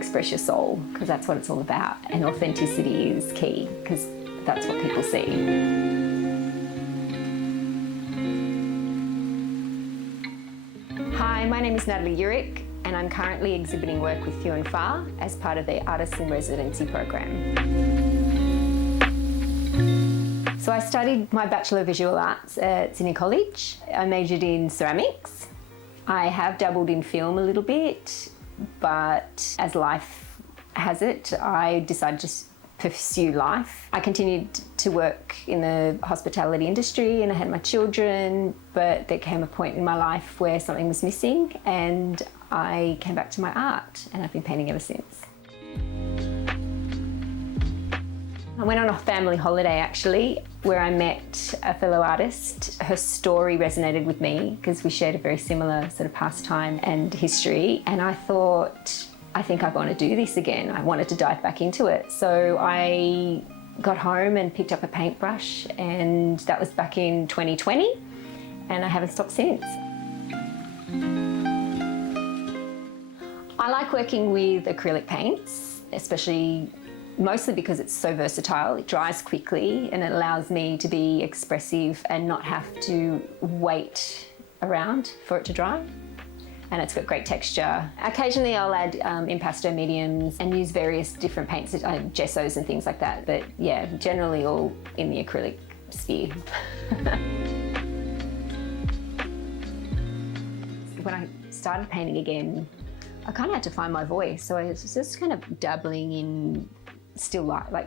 express your soul, because that's what it's all about. And authenticity is key, because that's what people see. Hi, my name is Natalie Uhrik, and I'm currently exhibiting work with Few and Far as part of their Artists in Residency program. So I studied my Bachelor of Visual Arts at Sydney College. I majored in ceramics. I have dabbled in film a little bit, but as life has it, I decided to pursue life. I continued to work in the hospitality industry and I had my children, but there came a point in my life where something was missing and I came back to my art, and I've been painting ever since. I went on a family holiday actually, where I met a fellow artist. Her story resonated with me because we shared a very similar sort of pastime and history, and I thought, I think I want to do this again. I wanted to dive back into it. So I got home and picked up a paintbrush, and that was back in 2020, and I haven't stopped since. I like working with acrylic paints, mostly because it's so versatile. It dries quickly and it allows me to be expressive and not have to wait around for it to dry. And it's got great texture. Occasionally I'll add impasto mediums and use various different paints, gessos and things like that. But yeah, generally all in the acrylic sphere. When I started painting again, I kind of had to find my voice. So I was just kind of dabbling in still life, like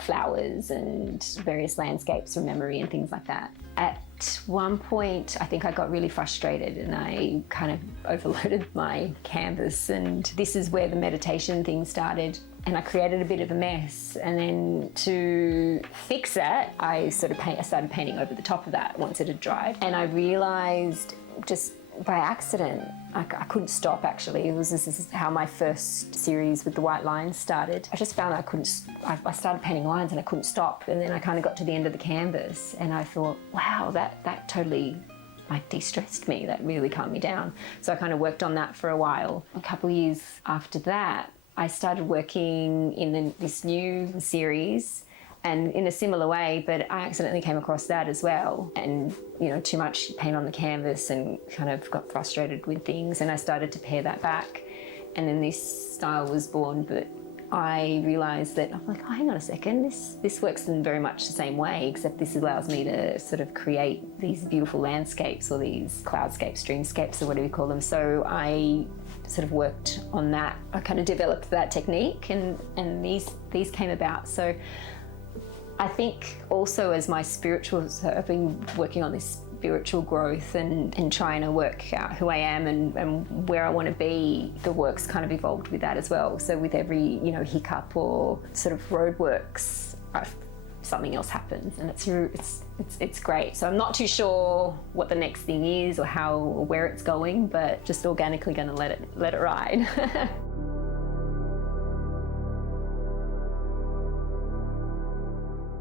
flowers and various landscapes from memory and things like that. At one point, I think I got really frustrated and I kind of overloaded my canvas, and this is where the meditation thing started, and I created a bit of a mess. And then to fix that, I started painting over the top of that once it had dried, and I realised just by accident, I couldn't stop actually. This is how my first series with the white lines started. I just found I started painting lines and I couldn't stop. And then I kind of got to the end of the canvas and I thought, wow, that totally de-stressed me. That really calmed me down. So I kind of worked on that for a while. A couple of years after that, I started working in this new series, and in a similar way, but I accidentally came across that as well. And, too much paint on the canvas and kind of got frustrated with things, and I started to pare that back. And then this style was born, but I realised that, I'm like, oh, hang on a second, this works in very much the same way, except this allows me to sort of create these beautiful landscapes or these cloudscapes, dreamscapes, or whatever you call them. So I sort of worked on that. I kind of developed that technique, and these came about. So I think also as my so I've been working on this spiritual growth and trying to work out who I am and where I want to be, the work's kind of evolved with that as well. So with every, hiccup or sort of roadworks, something else happens, and it's great. So I'm not too sure what the next thing is or where it's going, but just organically going to let it ride.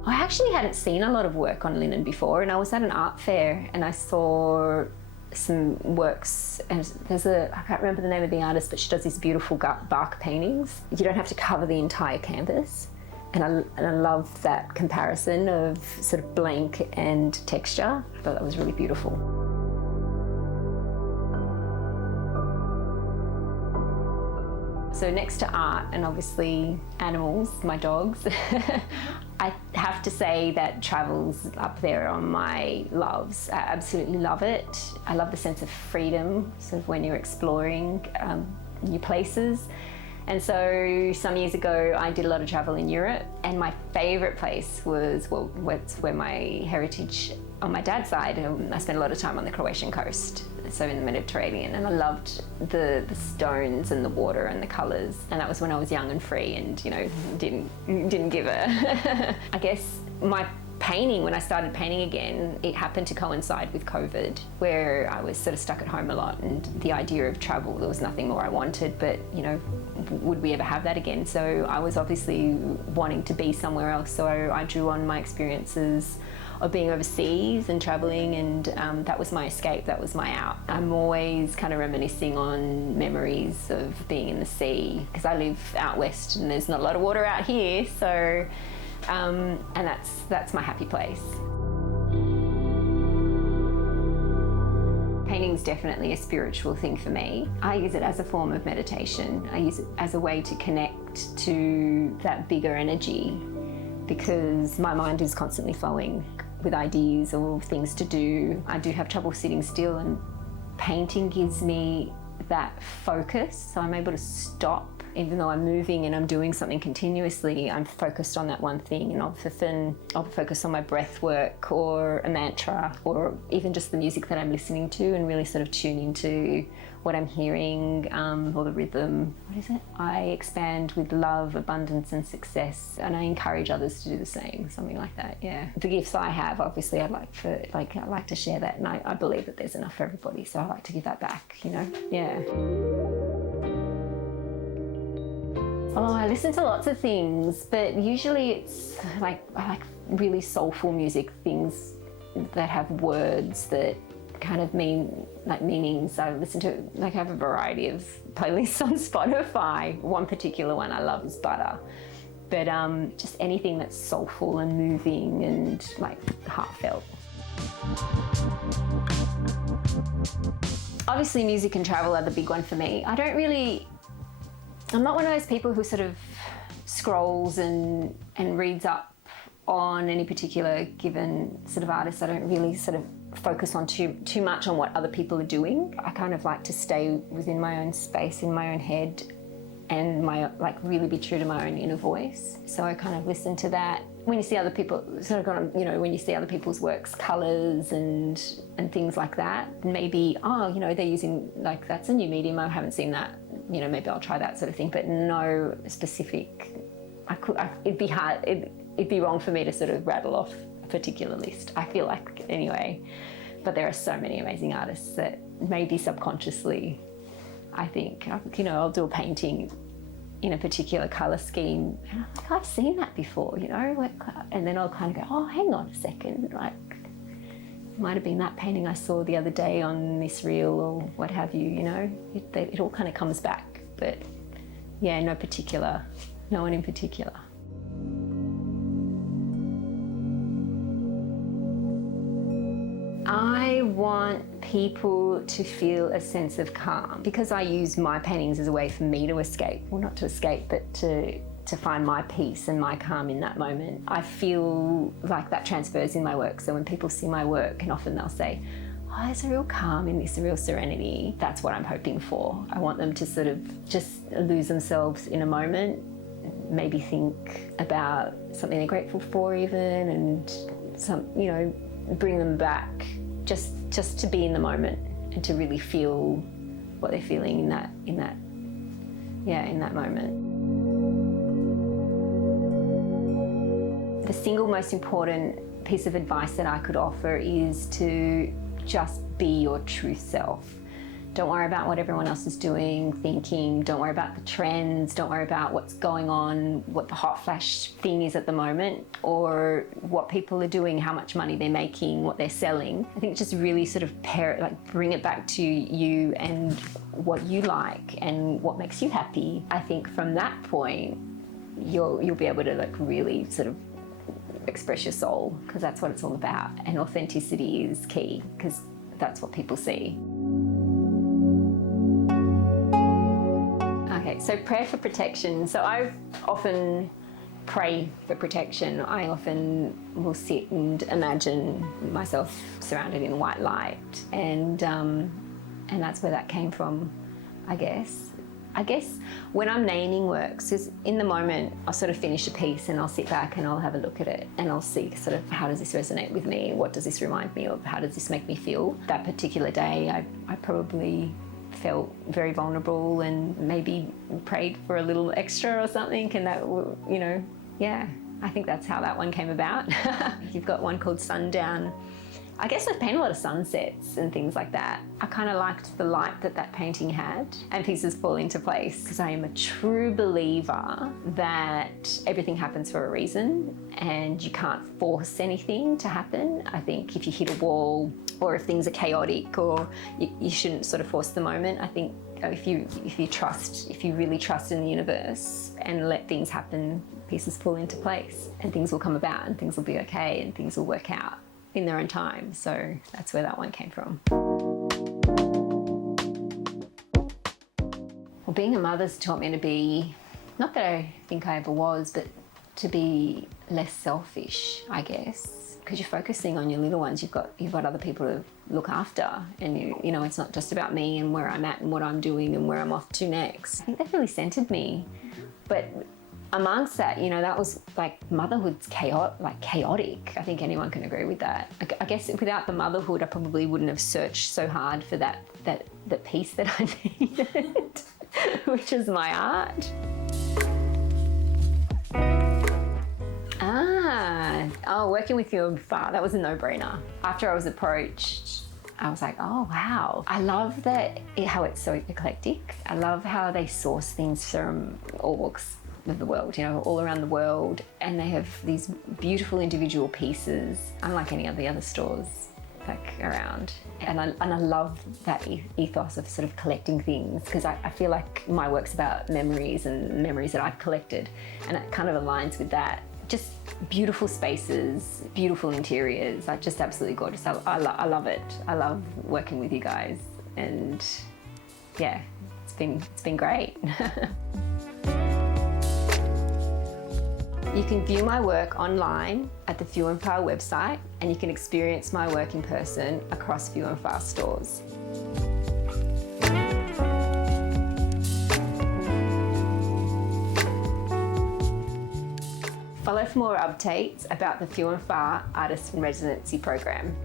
I actually hadn't seen a lot of work on linen before, and I was at an art fair and I saw some works, and I can't remember the name of the artist, but she does these beautiful bark paintings. You don't have to cover the entire canvas, and I love that comparison of sort of blank and texture. I thought that was really beautiful. So next to art and obviously animals, my dogs, I have to say that travel's up there on my loves. I absolutely love it. I love the sense of freedom, sort of when you're exploring new places. And so some years ago, I did a lot of travel in Europe, and my favourite place was, where my heritage on my dad's side. I spent a lot of time on the Croatian coast, so in the Mediterranean, and I loved the stones and the water and the colours. And that was when I was young and free and, didn't give a... I guess my painting, when I started painting again, it happened to coincide with COVID, where I was sort of stuck at home a lot, and the idea of travel, there was nothing more I wanted, but you know, would we ever have that again? So I was obviously wanting to be somewhere else, so I drew on my experiences of being overseas and traveling, and that was my escape, that was my out. I'm always kind of reminiscing on memories of being in the sea, because I live out west and there's not a lot of water out here, so and that's my happy place. Painting's definitely a spiritual thing for me. I use it as a form of meditation. I use it as a way to connect to that bigger energy, because my mind is constantly flowing with ideas or things to do. I do have trouble sitting still, and painting gives me that focus, so I'm able to stop. Even though I'm moving and I'm doing something continuously, I'm focused on that one thing, and I'll focus on my breath work or a mantra, or even just the music that I'm listening to, and really sort of tune into what I'm hearing, or the rhythm. What is it? I expand with love, abundance and success, and I encourage others to do the same, something like that, yeah. The gifts I have, obviously I'd like to share that, and I believe that there's enough for everybody, so I like to give that back, you know, yeah. Oh, I listen to lots of things, but usually it's like, I like really soulful music, things that have words that kind of mean, like meanings. I listen to, like I have a variety of playlists on Spotify. One particular one I love is Butter. But just anything that's soulful and moving and like heartfelt. Obviously music and travel are the big one for me. I'm not one of those people who sort of scrolls and reads up on any particular given sort of artist. I don't really sort of focus on too much on what other people are doing. I kind of like to stay within my own space, in my own head, and really be true to my own inner voice. So I kind of listen to that. When you see other people, when you see other people's works, colours and things like that, maybe, they're using, like, that's a new medium, I haven't seen that, maybe I'll try that sort of thing, but no specific, it'd be hard, it'd be wrong for me to sort of rattle off a particular list, I feel like, anyway. But there are so many amazing artists that maybe subconsciously, I think, I'll do a painting in a particular colour scheme, and I'm like, I've seen that before, and then I'll kind of go, oh, hang on a second, like, it might have been that painting I saw the other day on this reel or what have you, it all kind of comes back. But yeah, no one in particular. I want people to feel a sense of calm, because I use my paintings as a way for me to escape, well, not to escape, but to find my peace and my calm in that moment. I feel like that transfers in my work. So when people see my work, and often they'll say, oh, there's a real calm in this, a real serenity. That's what I'm hoping for. I want them to sort of just lose themselves in a moment, maybe think about something they're grateful for even, and bring them back just to be in the moment and to really feel what they're feeling in that moment. The single most important piece of advice that I could offer is to just be your true self. Don't worry about what everyone else is doing, thinking. Don't worry about the trends. Don't worry about what's going on, what the hot flash thing is at the moment, or what people are doing, how much money they're making, what they're selling. I think just really sort of bring it back to you and what you like and what makes you happy. I think from that point, you'll be able to really sort of express your soul, because that's what it's all about. And authenticity is key, because that's what people see. Okay, so prayer for protection. So I often pray for protection. I often will sit and imagine myself surrounded in white light, and that's where that came from, I guess. When I'm naming works, because in the moment I'll sort of finish a piece and I'll sit back and I'll have a look at it and I'll see sort of, how does this resonate with me? What does this remind me of? How does this make me feel? That particular day I probably felt very vulnerable and maybe prayed for a little extra or something, and that, yeah. I think that's how that one came about. You've got one called Sundown. I guess I've painted a lot of sunsets and things like that. I kind of liked the light that that painting had, and pieces fall into place because I am a true believer that everything happens for a reason and you can't force anything to happen. I think if you hit a wall or if things are chaotic, or you shouldn't sort of force the moment. I think if you really trust in the universe and let things happen, pieces fall into place and things will come about and things will be okay and things will work out in their own time. So that's where that one came from. Well, being a mother's taught me to be, not that I think I ever was, but to be less selfish, I guess, because you're focusing on your little ones. You've got other people to look after, and you know, it's not just about me and where I'm at and what I'm doing and where I'm off to next. I think that really centered me. But amongst that, you know, that was like motherhood's chaotic. I think anyone can agree with that. I guess without the motherhood, I probably wouldn't have searched so hard for that piece that I needed, which is my art. Working with you far, that was a no-brainer. After I was approached, I was like, oh wow. I love how it's so eclectic. I love how they source things from all walks of the world, you know, all around the world, and they have these beautiful individual pieces, unlike any of the other stores like around. And I love that ethos of sort of collecting things, because I feel like my work's about memories and memories that I've collected, and it kind of aligns with that. Just beautiful spaces, beautiful interiors, like just absolutely gorgeous. I love it. I love working with you guys, and yeah, it's been great. You can view my work online at the Few and Far website, and you can experience my work in person across Few and Far stores. Follow for more updates about the Few and Far Artist in Residency program.